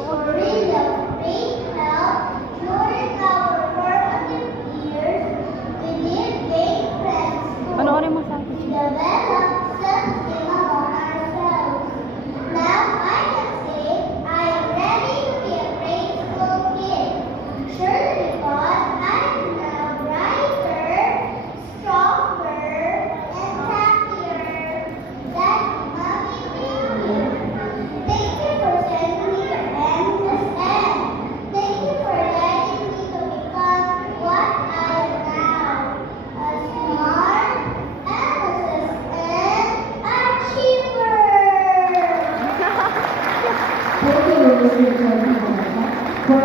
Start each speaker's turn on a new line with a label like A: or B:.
A: Oh, どうぞ。